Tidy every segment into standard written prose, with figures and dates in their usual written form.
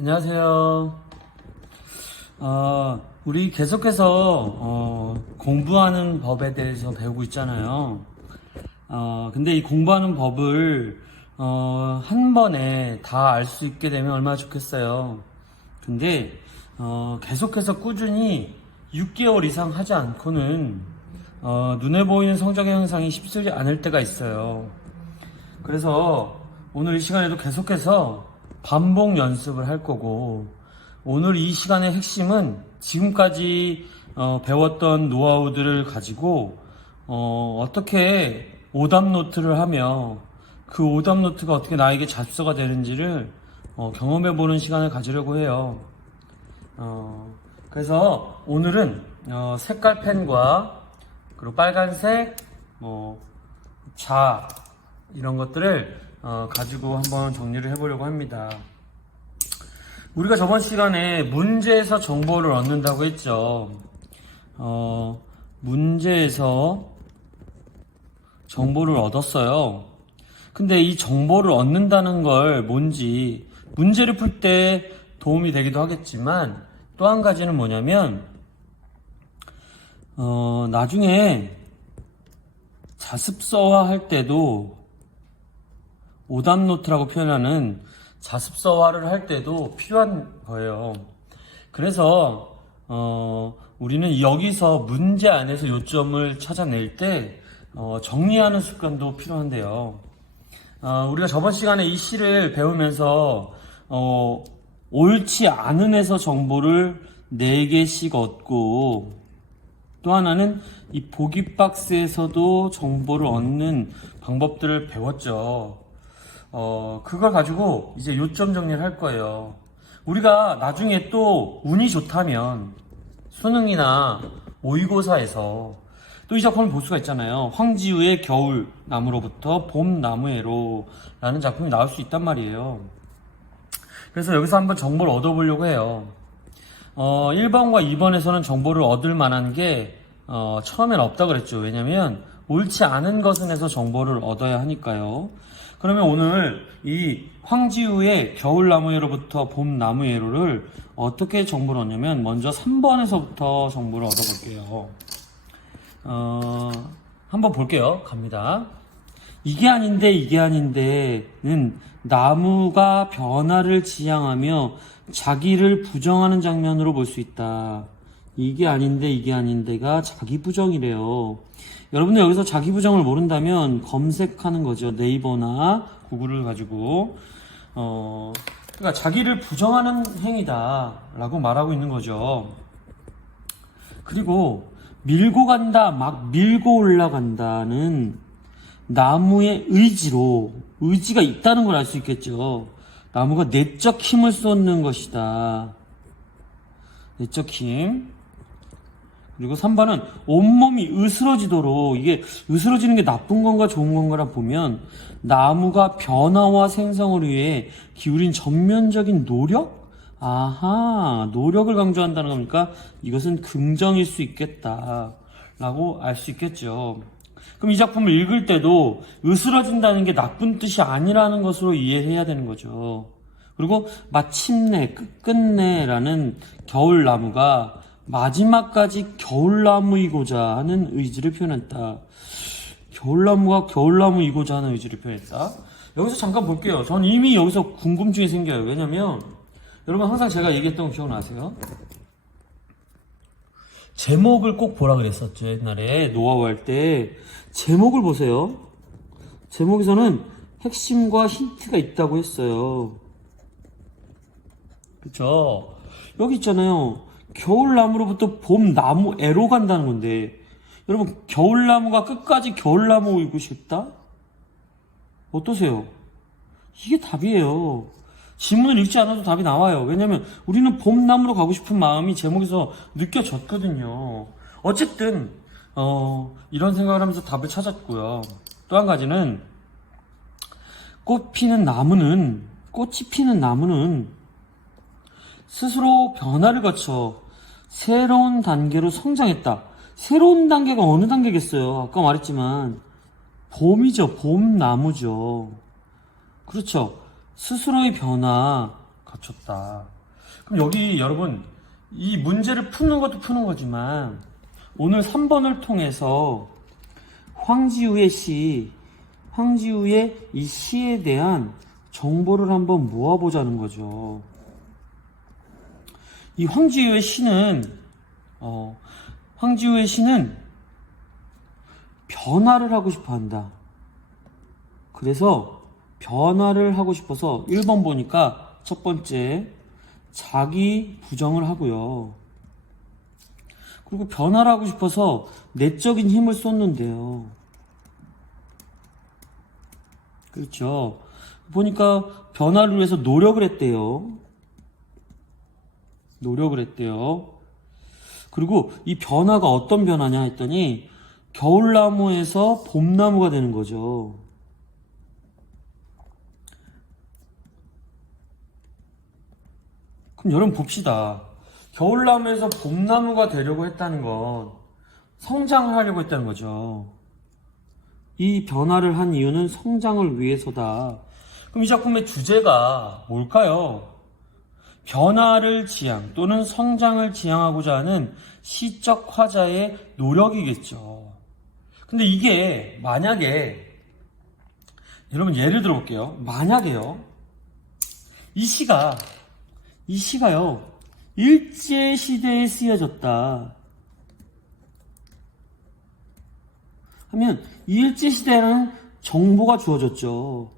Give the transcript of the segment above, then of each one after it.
안녕하세요. 우리 계속해서 공부하는 법에 대해서 배우고 있잖아요. 근데 이 공부하는 법을 한 번에 다 알 수 있게 되면 얼마나 좋겠어요. 근데 계속해서 꾸준히 6개월 이상 하지 않고는 눈에 보이는 성적의 향상이 쉽지 않을 때가 있어요. 그래서 오늘 이 시간에도 계속해서 반복 연습을 할 거고, 오늘 이 시간의 핵심은 지금까지 배웠던 노하우들을 가지고 어떻게 오답 노트를 하며 그 오답 노트가 어떻게 나에게 잡서가 되는지를 경험해 보는 시간을 가지려고 해요. 그래서 오늘은 색깔 펜과 그리고 빨간색 자 이런 것들을 가지고 한번 정리를 해보려고 합니다. 우리가 저번 시간에 문제에서 정보를 얻는다고 했죠. 문제에서 정보를 얻었어요. 근데 이 정보를 얻는다는 걸 뭔지 문제를 풀 때 도움이 되기도 하겠지만, 또 한 가지는 뭐냐면 나중에 자습서화 할 때도, 오답 노트라고 표현하는 자습서화를 할 때도 필요한 거예요. 그래서 우리는 여기서 문제 안에서 요점을 찾아낼 때 정리하는 습관도 필요한데요. 우리가 저번 시간에 이 시를 배우면서 옳지 않은에서 정보를 4개씩 얻고, 또 하나는 이 보기 박스에서도 정보를 얻는 방법들을 배웠죠. 그걸 가지고 이제 요점 정리를 할 거예요. 우리가 나중에 또 운이 좋다면 수능이나 모의고사에서 또 이 작품을 볼 수가 있잖아요. 황지우의 겨울나무로부터 봄나무에로라는 작품이 나올 수 있단 말이에요. 그래서 여기서 한번 정보를 얻어보려고 해요. 1번과 2번에서는 정보를 얻을 만한 게 처음엔 없다 그랬죠. 왜냐면 옳지 않은 것은에서 정보를 얻어야 하니까요. 그러면 오늘 이 황지우의 겨울나무에로부터 봄나무에로를 어떻게 정보를 얻냐면, 먼저 3번에서부터 정보를 얻어볼게요. 한번 볼게요. 갑니다. 이게 아닌데는 나무가 변화를 지향하며 자기를 부정하는 장면으로 볼 수 있다. 이게 아닌데가 자기 부정이래요. 여러분들 여기서 자기 부정을 모른다면 검색하는 거죠. 네이버나 구글을 가지고. 그러니까 자기를 부정하는 행위다 라고 말하고 있는 거죠. 그리고 밀고 간다, 막 밀고 올라간다는 나무의 의지가 있다는 걸 알 수 있겠죠. 나무가 내적 힘을 쏟는 것이다. 내적 힘. 그리고 3번은 온몸이 으스러지도록, 이게 으스러지는 게 나쁜 건가 좋은 건가라 보면, 나무가 변화와 생성을 위해 기울인 전면적인 노력? 노력을 강조한다는 겁니까? 이것은 긍정일 수 있겠다 라고 알 수 있겠죠. 그럼 이 작품을 읽을 때도 으스러진다는 게 나쁜 뜻이 아니라는 것으로 이해해야 되는 거죠. 그리고 마침내, 끝끝내라는 겨울나무가 마지막까지 겨울나무이고자 하는 의지를 표현했다. 겨울나무가 겨울나무이고자 하는 의지를 표현했다. 여기서 잠깐 볼게요. 전 이미 여기서 궁금증이 생겨요. 왜냐면 여러분 항상 제가 얘기했던 거 기억나세요? 제목을 꼭 보라 그랬었죠. 옛날에 노하우 할 때 제목을 보세요. 제목에서는 핵심과 힌트가 있다고 했어요. 그쵸? 여기 있잖아요. 겨울나무로부터 봄나무에로 간다는 건데, 여러분 겨울나무가 끝까지 겨울나무이고 싶다? 어떠세요? 이게 답이에요. 지문을 읽지 않아도 답이 나와요. 왜냐면 우리는 봄나무로 가고 싶은 마음이 제목에서 느껴졌거든요. 어쨌든 이런 생각을 하면서 답을 찾았고요. 또 한 가지는 꽃이 피는 나무는 스스로 변화를 거쳐 새로운 단계로 성장했다. 새로운 단계가 어느 단계겠어요? 아까 말했지만 봄이죠. 봄나무죠. 그렇죠. 스스로의 변화, 갖췄다. 그럼 여기 여러분 이 문제를 푸는 것도 푸는 거지만 오늘 3번을 통해서 황지우의 이 시에 대한 정보를 한번 모아보자는 거죠. 이 황지우의 시는 변화를 하고 싶어 한다. 그래서 변화를 하고 싶어서 1번 보니까 첫 번째 자기 부정을 하고요. 그리고 변화를 하고 싶어서 내적인 힘을 쏟는데요. 그렇죠. 보니까 변화를 위해서 노력을 했대요. 그리고 이 변화가 어떤 변화냐 했더니 겨울나무에서 봄나무가 되는 거죠. 그럼 여러분 봅시다. 겨울나무에서 봄나무가 되려고 했다는 건 성장을 하려고 했다는 거죠. 이 변화를 한 이유는 성장을 위해서다. 그럼 이 작품의 주제가 뭘까요? 변화를 지향 또는 성장을 지향하고자 하는 시적 화자의 노력이겠죠. 근데 이게 만약에 여러분 예를 들어 볼게요. 만약에요. 이 시가요. 일제시대에 쓰여졌다 하면 이 일제시대에는 정보가 주어졌죠.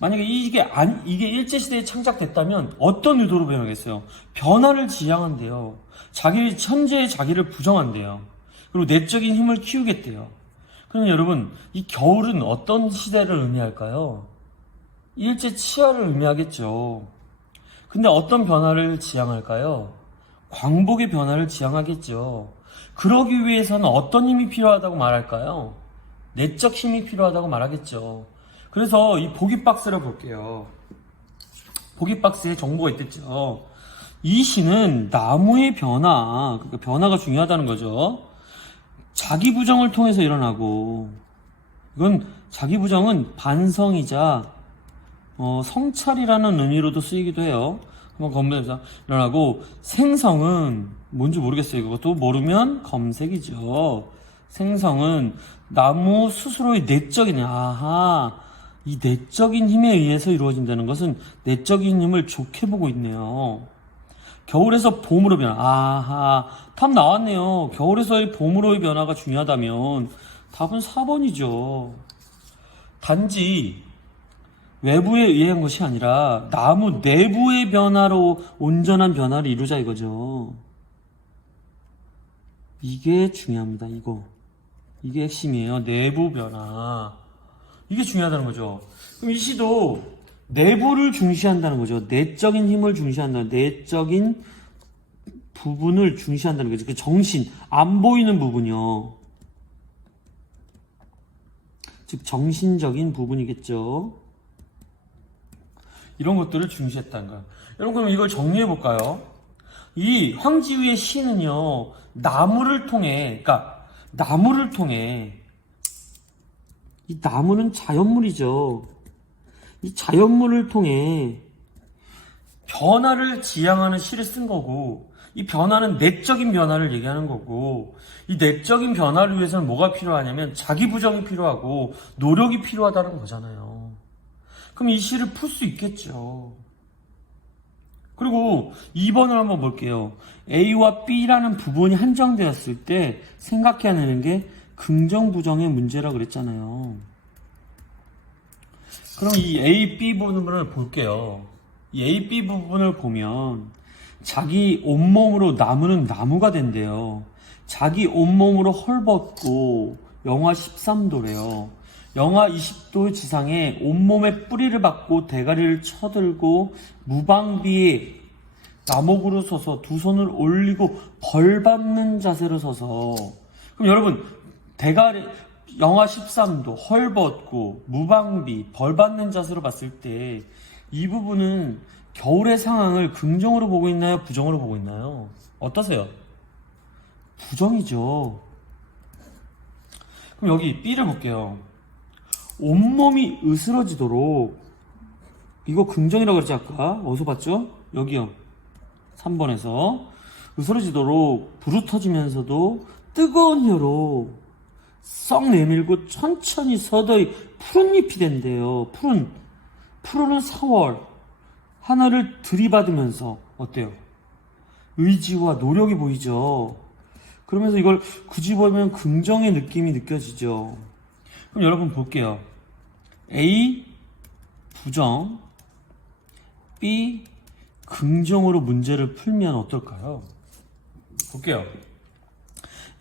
만약에 이게 일제시대에 창작됐다면 어떤 의도로 변하겠어요? 변화를 지향한대요. 현재의 자기를 부정한대요. 그리고 내적인 힘을 키우겠대요. 그러면 여러분, 이 겨울은 어떤 시대를 의미할까요? 일제 치하를 의미하겠죠. 근데 어떤 변화를 지향할까요? 광복의 변화를 지향하겠죠. 그러기 위해서는 어떤 힘이 필요하다고 말할까요? 내적 힘이 필요하다고 말하겠죠. 그래서 이 보기박스를 볼게요. 보기박스에 정보가 있겠죠. 이 시는 나무의 변화, 그러니까 변화가 중요하다는 거죠. 자기 부정을 통해서 일어나고, 이건 자기 부정은 반성이자 성찰이라는 의미로도 쓰이기도 해요. 한번 검색해서 일어나고, 생성은 뭔지 모르겠어요. 그것도 모르면 검색이죠. 생성은 나무 스스로의 내적인, 이 내적인 힘에 의해서 이루어진다는 것은 내적인 힘을 좋게 보고 있네요. 겨울에서 봄으로 변화. 답 나왔네요. 겨울에서의 봄으로의 변화가 중요하다면 답은 4번이죠. 단지 외부에 의한 것이 아니라 나무 내부의 변화로 온전한 변화를 이루자 이거죠. 이게 중요합니다. 이게 핵심이에요. 내부 변화. 이게 중요하다는 거죠. 그럼 이 시도 내부를 중시한다는 거죠. 내적인 힘을 중시한다. 내적인 부분을 중시한다는 거죠. 그 정신, 안 보이는 부분이요. 즉 정신적인 부분이겠죠. 이런 것들을 중시했다는 거예요. 여러분 그럼 이걸 정리해 볼까요? 이 황지우의 시는요. 나무를 통해 이 나무는 자연물이죠. 이 자연물을 통해 변화를 지향하는 시를 쓴 거고, 이 변화는 내적인 변화를 얘기하는 거고, 이 내적인 변화를 위해서는 뭐가 필요하냐면 자기 부정이 필요하고 노력이 필요하다는 거잖아요. 그럼 이 시를 풀 수 있겠죠. 그리고 2번을 한번 볼게요. A와 B라는 부분이 한정되었을 때 생각해야 하는 게 긍정 부정의 문제라고 그랬잖아요. 그럼 이 A, B 부분을 볼게요. 이 A, B 부분을 보면 자기 온몸으로 나무는 나무가 된대요. 자기 온몸으로 헐벗고 영하 13도래요. 영하 20도 지상에 온몸에 뿌리를 박고 대가리를 쳐들고 무방비에 나목으로 서서 두 손을 올리고 벌받는 자세로 서서, 그럼 여러분 대가리 영하 13도 헐벗고 무방비 벌받는 자세로 봤을 때 이 부분은 겨울의 상황을 긍정으로 보고 있나요? 부정으로 보고 있나요? 어떠세요? 부정이죠. 그럼 여기 B를 볼게요. 온몸이 으스러지도록, 이거 긍정이라고 그랬지 아까? 어디서 봤죠? 여기요. 3번에서 으스러지도록 불이 터지면서도 뜨거운 혀로 썩 내밀고 천천히 서서히 푸른 잎이 된대요. 푸르는 4월 하늘을 들이받으면서 어때요? 의지와 노력이 보이죠. 그러면서 이걸 굳이 보면 긍정의 느낌이 느껴지죠. 그럼 여러분 볼게요. A 부정, B 긍정으로 문제를 풀면 어떨까요? 볼게요.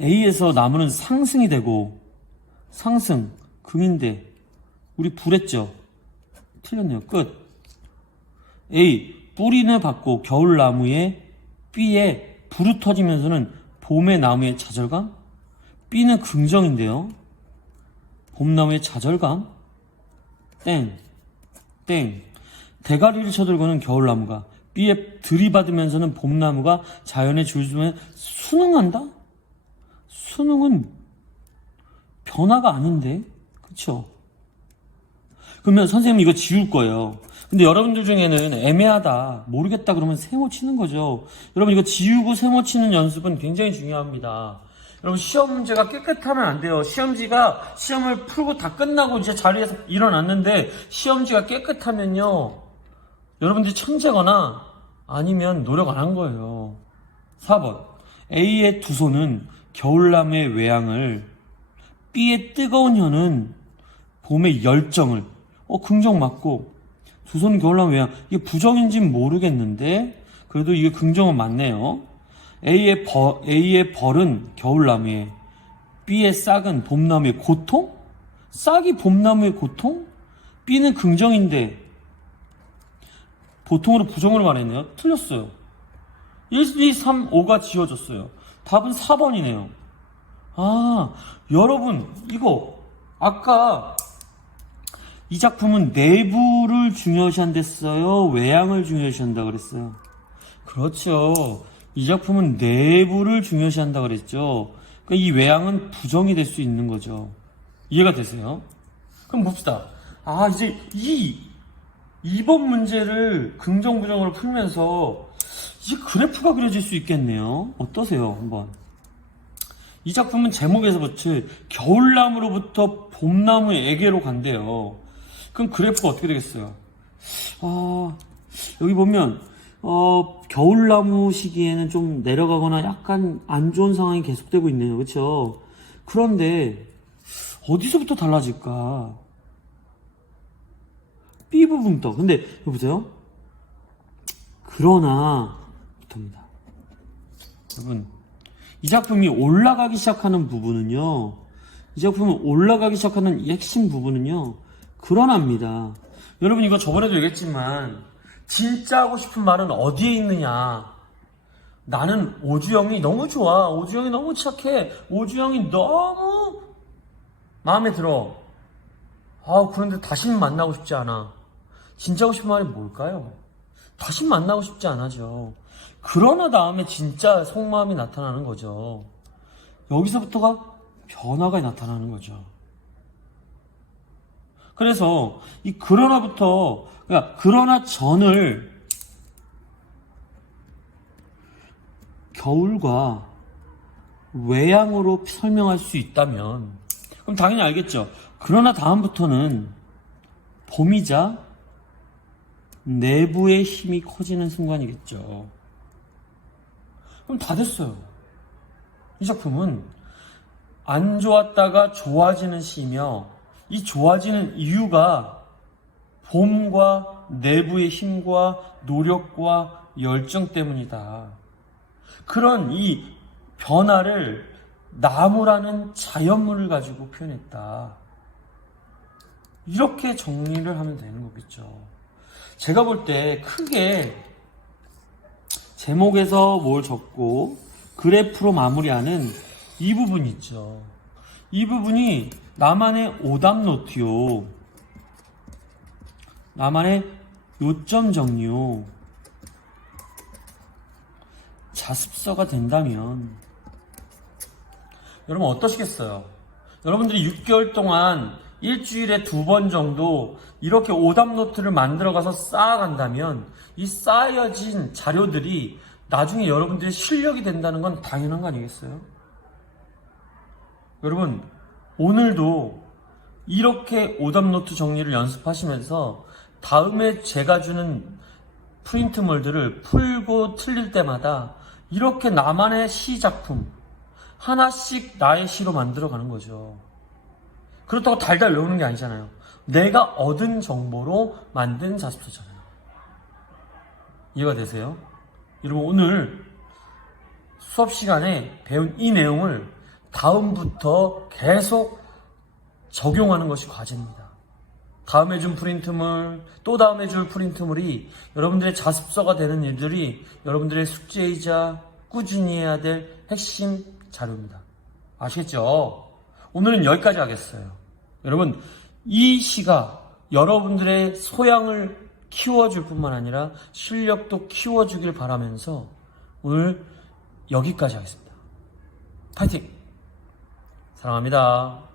A에서 나무는 상승이 되고, 상승, 긍인데 우리 불했죠? 틀렸네요. 끝. A 뿌리는 받고 겨울나무에, B에 불이 터지면서는 봄의 나무의 좌절감? B는 긍정인데요. 봄나무의 좌절감? 땡. 대가리를 쳐들고는 겨울나무가, B에 들이받으면서는 봄나무가 자연의 줄숨에 순응한다? 순응은 변화가 아닌데? 그쵸? 그러면 선생님 이거 지울 거예요. 근데 여러분들 중에는 애매하다, 모르겠다 그러면 세모 치는 거죠. 여러분 이거 지우고 세모 치는 연습은 굉장히 중요합니다. 여러분 시험 문제가 깨끗하면 안 돼요. 시험지가 시험을 풀고 다 끝나고 이제 자리에서 일어났는데 시험지가 깨끗하면요, 여러분들이 천재거나 아니면 노력 안 한 거예요. 4번 A의 두 손은 겨울나무의 외양을, B의 뜨거운 혀는 봄의 열정을. 긍정 맞고, 두 손은 겨울나무 외양. 이게 부정인지는 모르겠는데 그래도 이게 긍정은 맞네요. A의 벌은 겨울나무에, B의 싹은 봄나무의 고통? 싹이 봄나무의 고통? B는 긍정인데 보통으로 부정으로 말했네요. 틀렸어요. 1, 2, 3, 5가 지워졌어요. 답은 4번이네요. 아, 여러분 이거 아까 이 작품은 내부를 중요시한댔어요? 외양을 중요시한다 그랬어요? 그렇죠. 이 작품은 내부를 중요시한다 그랬죠. 그러니까 이 외양은 부정이 될 수 있는 거죠. 이해가 되세요? 그럼 봅시다. 이제 2번 문제를 긍정 부정으로 풀면서 이제 그래프가 그려질 수 있겠네요. 어떠세요? 한번. 이 작품은 제목에서부터 겨울나무로부터 봄나무에게로 간대요. 그럼 그래프가 어떻게 되겠어요? 여기 보면 겨울나무 시기에는 좀 내려가거나 약간 안 좋은 상황이 계속되고 있네요. 그렇죠? 그런데 어디서부터 달라질까? B 부분부터. 근데 여보세요? 그러나 부터입니다. 여러분, 이 작품이 올라가기 시작하는 부분은요, 이 작품이 올라가기 시작하는 이 핵심 부분은요, 그러나입니다. 여러분 이거 저번에도 얘기했지만 진짜 하고 싶은 말은 어디에 있느냐? 나는 오주영이 너무 좋아. 오주영이 너무 착해. 오주영이 너무 마음에 들어. 그런데 다시는 만나고 싶지 않아. 진짜 하고 싶은 말이 뭘까요? 다시 만나고 싶지 않아죠. 그러나 다음에 진짜 속마음이 나타나는 거죠. 여기서부터가 변화가 나타나는 거죠. 그래서 이 그러나부터, 그러니까 그러나 전을 겨울과 외양으로 설명할 수 있다면, 그럼 당연히 알겠죠. 그러나 다음부터는 봄이자 내부의 힘이 커지는 순간이겠죠. 그럼 다 됐어요. 이 작품은 안 좋았다가 좋아지는 시이며, 이 좋아지는 이유가 봄과 내부의 힘과 노력과 열정 때문이다. 그런 이 변화를 나무라는 자연물을 가지고 표현했다. 이렇게 정리를 하면 되는 거겠죠. 제가 볼 때 크게 제목에서 뭘 적고 그래프로 마무리하는 이 부분 있죠. 이 부분이 나만의 오답노트요, 나만의 요점 정리요, 자습서가 된다면 여러분 어떠시겠어요? 여러분들이 6개월 동안 일주일에 2번 정도 이렇게 오답 노트를 만들어가서 쌓아간다면 이 쌓여진 자료들이 나중에 여러분들의 실력이 된다는 건 당연한 거 아니겠어요? 여러분, 오늘도 이렇게 오답 노트 정리를 연습하시면서 다음에 제가 주는 프린트물들을 풀고 틀릴 때마다 이렇게 나만의 시 작품 하나씩 나의 시로 만들어가는 거죠. 그렇다고 달달 외우는 게 아니잖아요. 내가 얻은 정보로 만든 자습서잖아요. 이해가 되세요? 여러분, 오늘 수업 시간에 배운 이 내용을 다음부터 계속 적용하는 것이 과제입니다. 다음에 준 프린트물, 또 다음에 줄 프린트물이 여러분들의 자습서가 되는 일들이 여러분들의 숙제이자 꾸준히 해야 될 핵심 자료입니다. 아시겠죠? 오늘은 여기까지 하겠어요. 여러분, 이 시가 여러분들의 소양을 키워줄 뿐만 아니라 실력도 키워주길 바라면서 오늘 여기까지 하겠습니다. 파이팅! 사랑합니다.